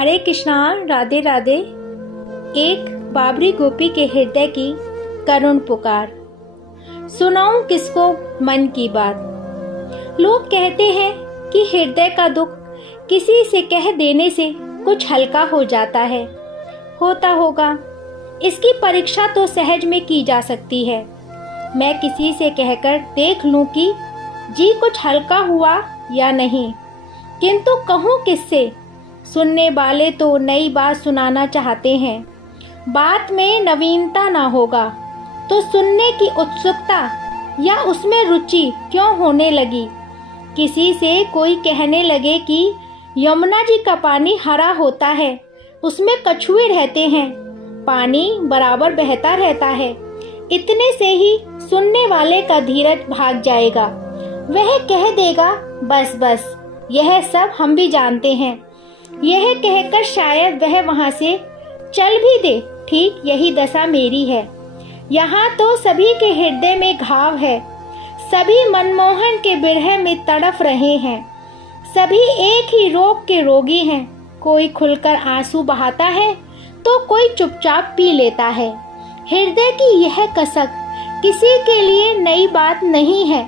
हरे कृष्णा, राधे राधे। एक बाबरी गोपी के हृदय की करुण पुकार। सुनाऊं किसको मन की बात। लोग कहते हैं कि हृदय का दुख किसी से कह देने से कुछ हल्का हो जाता है। होता होगा। इसकी परीक्षा तो सहज में की जा सकती है। मैं किसी से कहकर देख लूं कि जी कुछ हल्का हुआ या नहीं, किंतु कहूं किससे? सुनने वाले तो नई बात सुनाना चाहते हैं। बात में नवीनता ना होगा तो सुनने की उत्सुकता या उसमें रुचि क्यों होने लगी? किसी से कोई कहने लगे कि यमुना जी का पानी हरा होता है, उसमें कछुए रहते हैं, पानी बराबर बहता रहता है, इतने से ही सुनने वाले का धीरज भाग जाएगा। वह कह देगा बस बस, यह सब हम भी जानते हैं। यह कहकर शायद वह वहां से चल भी दे। ठीक यही दशा मेरी है। यहाँ तो सभी के हृदय में घाव है, सभी मनमोहन के बिरह में तड़फ रहे हैं, सभी एक ही रोग के रोगी हैं। कोई खुलकर आंसू बहाता है तो कोई चुपचाप पी लेता है। हृदय की यह कसक किसी के लिए नई बात नहीं है।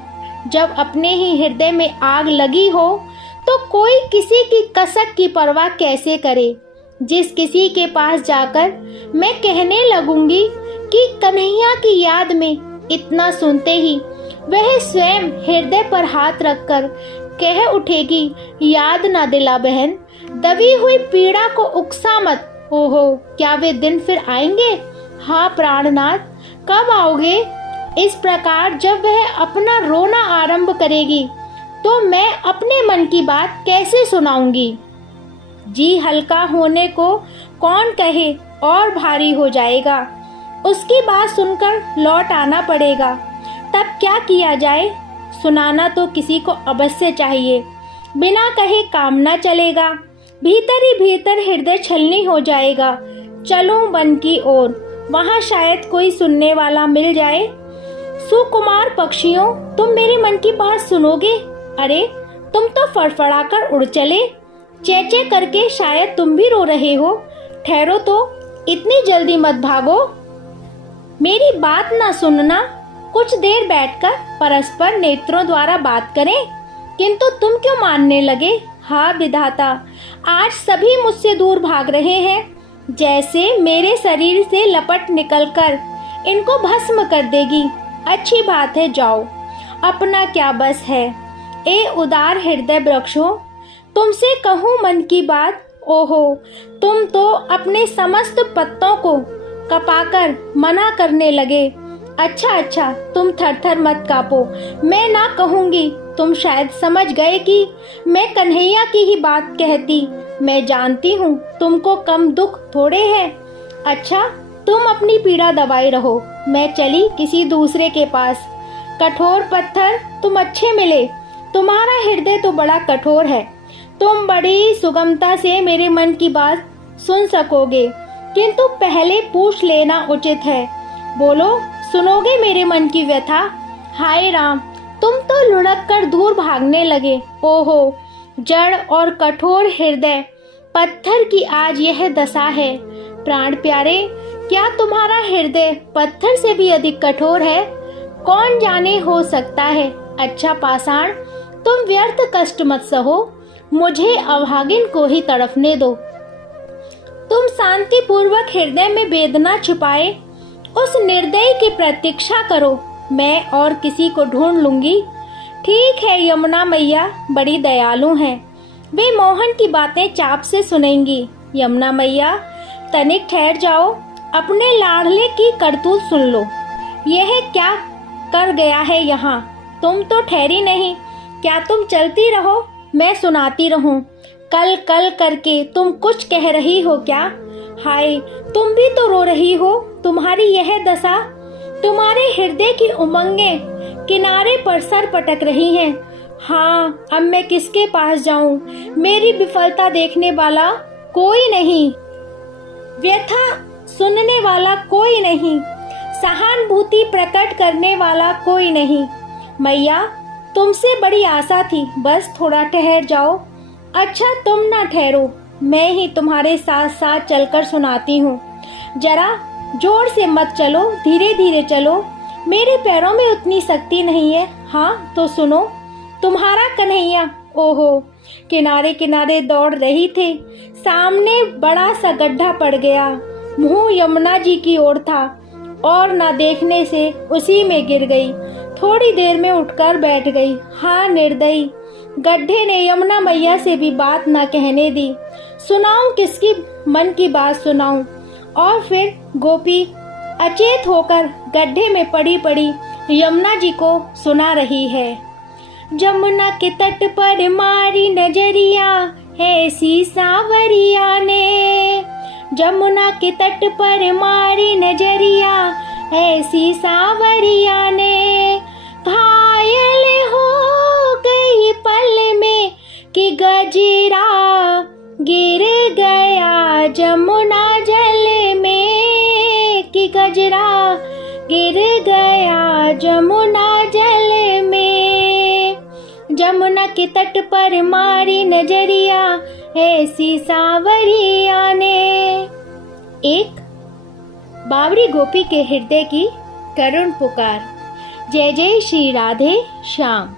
जब अपने ही हृदय में आग लगी हो तो कोई किसी की कसक की परवाह कैसे करे? जिस किसी के पास जाकर मैं कहने लगूंगी कि कन्हैया की याद में, इतना सुनते ही वह स्वयं हृदय पर हाथ रखकर कह उठेगी, याद ना दिला बहन, दबी हुई पीड़ा को उकसा मत। ओहो, क्या वे दिन फिर आएंगे? हाँ प्राणनाथ, कब आओगे? इस प्रकार जब वह अपना रोना आरंभ करेगी तो मैं अपने मन की बात कैसे सुनाऊंगी? जी हल्का होने को कौन कहे और भारी हो जाएगा। उसकी बात सुनकर लौट आना पड़ेगा। तब क्या किया जाए? सुनाना तो किसी को अवश्य चाहिए। बिना कहे काम न चलेगा। भीतर ही भीतर हृदय छलनी हो जाएगा। चलूं वन की ओर, वहां शायद कोई सुनने वाला मिल जाए। सुकुमार पक्षियों, तुम मेरे मन की बात सुनोगे? अरे तुम तो फड़फड़ाकर उड़ चले। चेचे करके शायद तुम भी रो रहे हो। ठहरो तो, इतनी जल्दी मत भागो। मेरी बात ना सुनना। कुछ देर बैठकर परस्पर नेत्रों द्वारा बात करें। किंतु तुम क्यों मानने लगे? हाँ विधाता, आज सभी मुझसे दूर भाग रहे हैं, जैसे मेरे शरीर से लपट निकलकर इनको भस्म कर देगी। अच्छी बात है, जाओ, अपना क्या बस है। ए उदार हृदय वृक्षों, तुमसे कहूँ मन की बात। ओहो, तुम तो अपने समस्त पत्तों को कपाकर मना करने लगे। अच्छा, तुम थरथर मत कांपो, मैं ना कहूँगी। तुम शायद समझ गए कि मैं कन्हैया की ही बात कहती। मैं जानती हूँ तुमको कम दुख थोड़े है। अच्छा, तुम अपनी पीड़ा दबाए रहो, मैं चली किसी दूसरे के पास। कठोर पत्थर तुम अच्छे मिले। तुम्हारा हृदय तो बड़ा कठोर है। तुम बड़ी सुगमता से मेरे मन की बात सुन सकोगे, किंतु पहले पूछ लेना उचित है। बोलो, सुनोगे मेरे मन की व्यथा? हाय राम, तुम तो लुढ़क कर दूर भागने लगे। ओहो, जड़ और कठोर हृदय पत्थर की आज यह दशा है। प्राण प्यारे, क्या तुम्हारा हृदय पत्थर से भी अधिक कठोर है? कौन जाने, हो सकता है। अच्छा पाषाण, तुम व्यर्थ कष्ट मत सहो, मुझे अभागिन को ही तड़फने दो। तुम शांति पूर्वक हृदय में वेदना छुपाए उस निर्दयी की प्रतीक्षा करो। मैं और किसी को ढूंढ लूंगी। ठीक है, यमुना मैया बड़ी दयालु हैं, वे मोहन की बातें चाप से सुनेंगी। यमुना मैया, तनिक ठहर जाओ, अपने लाडले की करतूत सुन लो। यह क्या कर गया है यहाँ? तुम तो ठहरी नहीं, क्या तुम चलती रहो, मैं सुनाती रहूं? कल कल करके तुम कुछ कह रही हो क्या? हाय, तुम भी तो रो रही हो। तुम्हारी यह दशा, तुम्हारे हृदय की उमंगें किनारे पर सर पटक रही हैं। हाँ, अब मैं किसके पास जाऊं? मेरी विफलता देखने वाला कोई नहीं, व्यथा सुनने वाला कोई नहीं, सहानुभूति प्रकट करने वाला कोई नहीं। मैया, तुमसे बड़ी आशा थी, बस थोड़ा ठहर जाओ। अच्छा, तुम ना ठहरो, मैं ही तुम्हारे साथ साथ चलकर सुनाती हूँ। जरा जोर से मत चलो, धीरे धीरे चलो, मेरे पैरों में उतनी शक्ति नहीं है। हाँ तो सुनो, तुम्हारा कन्हैया ओहो किनारे किनारे दौड़ रही थी। सामने बड़ा सा गड्ढा पड़ गया। मुंह यमुना जी की ओर था और ना देखने से उसी में गिर गई। थोड़ी देर में उठकर बैठ गई। हाँ निर्दयी, गड्ढे ने यमुना मैया से भी बात ना कहने दी। सुनाऊं किसकी मन की बात सुनाऊं। और फिर गोपी अचेत होकर गड्ढे में पड़ी पड़ी यमुना जी को सुना रही है। जमुना के तट पर मारी नजरिया ऐसी सांवरिया ने, जमुना के तट पर मारी नजरिया ऐसी सांवरिया ने, घायल हो गई पल में कि गजरा गिर गया जमुना जल में, कि गजरा गिर गया जमुना जल में। जमुना के तट पर मारी नजरिया ऐसी सांवरिया ने। एक बावरी गोपी के हृदय की करुण पुकार। जय जय श्री राधे श्याम।